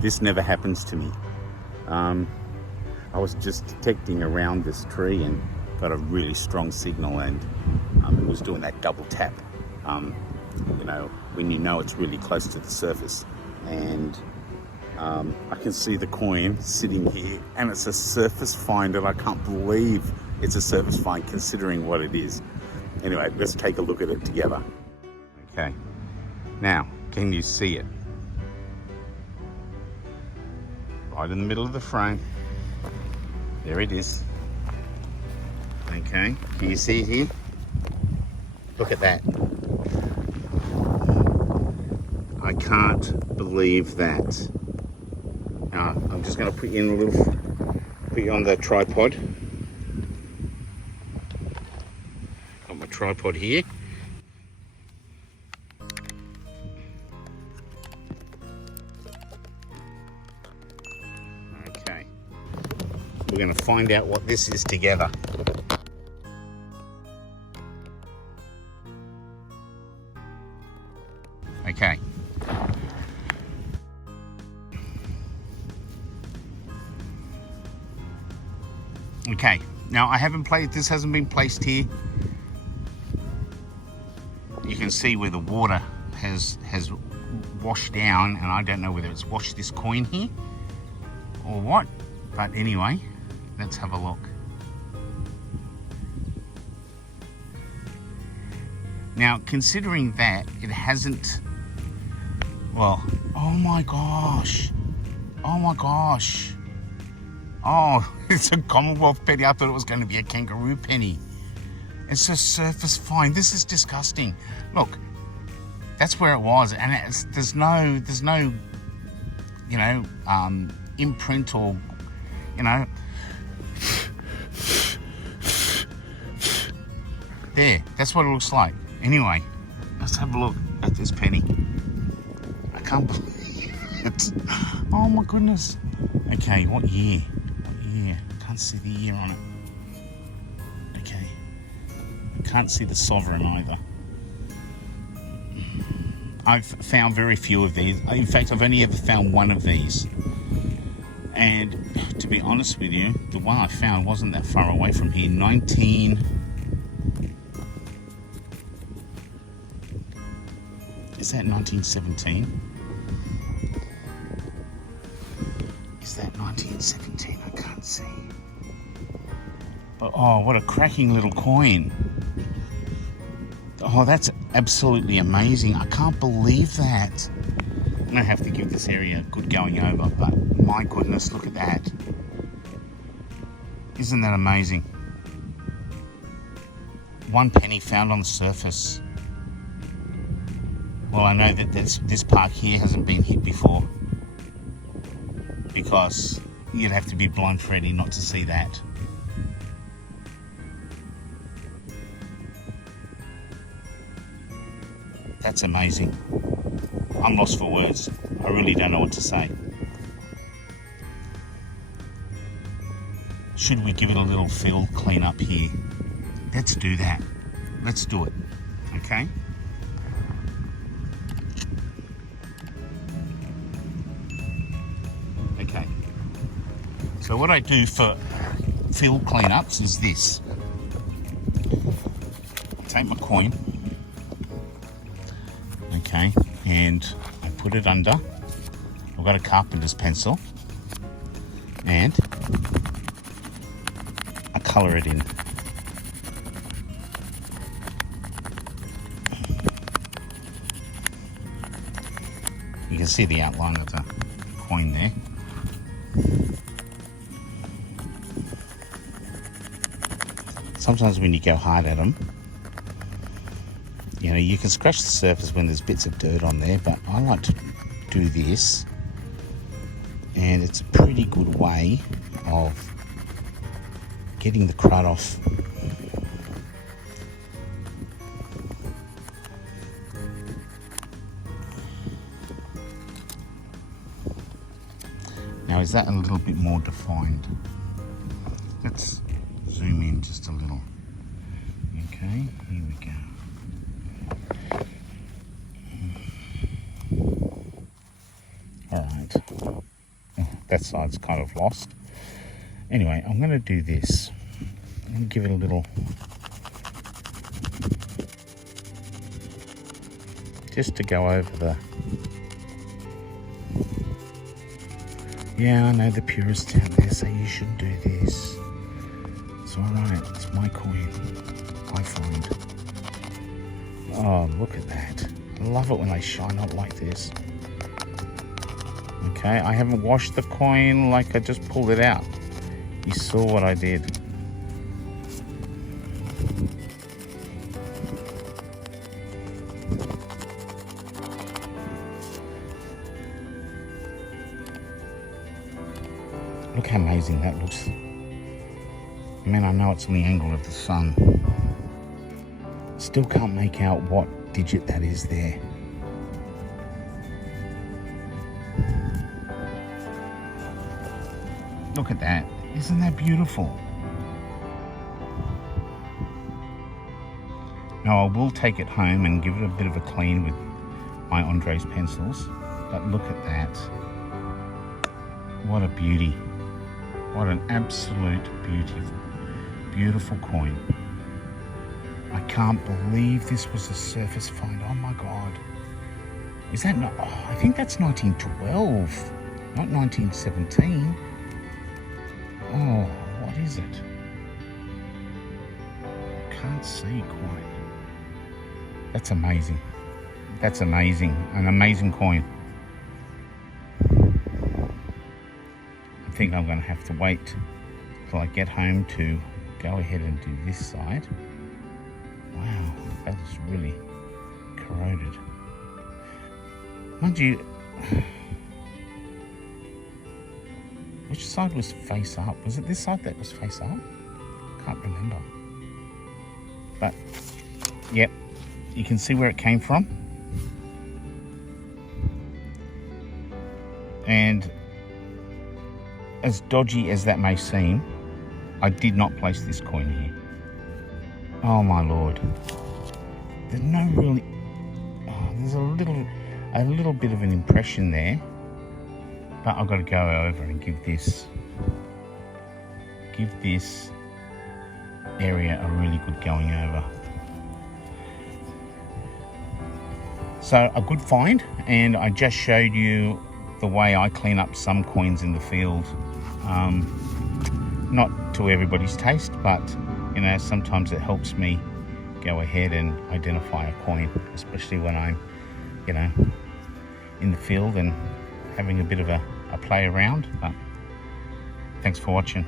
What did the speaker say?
This never happens to me. I was just detecting around this tree and got a really strong signal, and it was doing that double tap, you know, when you know it's really close to the surface. And I can see the coin sitting here, and it's a surface find, and I can't believe it's a surface find considering what it is. Anyway, let's take a look at it together. Okay, now can you see it? Right in the middle of the frame. There it is. Okay, can you see it here? Look at that. I can't believe that. Now, I'm just going to put you in a little, put you on the tripod. Got my tripod here. Okay, we're going to find out what this is together. Okay. Okay, now I haven't played, this hasn't been placed here. You can see where the water has washed down, and I don't know whether it's washed this coin here or what, but anyway, let's have a look. Now, considering that it hasn't, well, oh my gosh, oh, it's a Commonwealth Penny. I thought it was going to be a kangaroo penny. It's a surface find. This is disgusting. Look, that's where it was, and there's no, you know, imprint or, you know, there. That's what it looks like. Anyway, let's have a look at this penny. I can't believe it. Oh my goodness. Okay, what year? Can't see the year on it. Okay, I can't see the sovereign either. I've found very few of these. In fact, I've only ever found one of these, and to be honest with you, the one I found wasn't that far away from here. Is that 1917? Is that 1917? I can't see. But oh, what a cracking little coin. Oh, that's absolutely amazing. I can't believe that. I'm gonna have to give this area a good going over, but my goodness, look at that. Isn't that amazing? One penny found on the surface. Well, I know that this park here hasn't been hit before, because you'd have to be blind Freddy not to see that. That's amazing. I'm lost for words. I really don't know what to say. Should we give it a little field clean up here? Let's do that. Let's do it. Okay? Okay. So what I do for field cleanups is this. Take my coin. Okay, and I put it under. I've got a carpenter's pencil, and I colour it in. You can see the outline of the coin there. Sometimes when you go hard at them, you know, you can scratch the surface when there's bits of dirt on there, but I like to do this, and it's a pretty good way of getting the crud off. Now, is that a little bit more defined? Let's zoom in just a little. Okay, here we go. All right, that side's kind of lost. Anyway, I'm going to do this. I'm going to give it a little, just to go over the, yeah, I know the purists out there say you shouldn't do this. It's all right, it's my coin, I find. Oh, look at that. I love it when they shine up like this. Okay, I haven't washed the coin, like I just pulled it out. You saw what I did. Look how amazing that looks. I mean, I know it's on the angle of the sun. Still can't make out what digit that is there. Look at that. Isn't that beautiful? Now I will take it home and give it a bit of a clean with my Andres pencils. But look at that. What a beauty. What an absolute beautiful coin. I can't believe this was a surface find. Oh my God. Is that not, oh, I think that's 1912, not 1917. Oh, what is it? Can't see quite. That's amazing. That's amazing. An amazing coin. I think I'm going to have to wait till I get home to go ahead and do this side. Wow, that is really corroded. Mind you, which side was face up? Was it this side that was face up? Can't remember. But, yep, you can see where it came from. And as dodgy as that may seem, I did not place this coin here. Oh my Lord. There's no really, oh, there's a little bit of an impression there. But I've got to go over and give this area a really good going over. So a good find, and I just showed you the way I clean up some coins in the field. Not to everybody's taste, but you know, sometimes it helps me go ahead and identify a coin, especially when I'm, you know, in the field and having a bit of a play around. But thanks for watching.